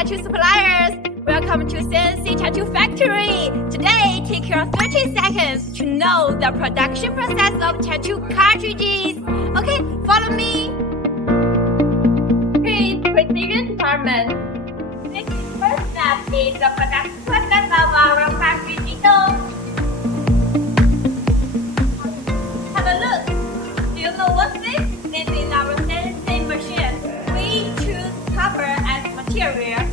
tattoo suppliers! Welcome to CNC Tattoo Factory! Today, take your 30 seconds to know the production process of tattoo cartridges. Okay, follow me. Precision department. This first step is the production process of our cartridges. Have a look. Do you know what's this? This is our CNC machine. We choose copper as material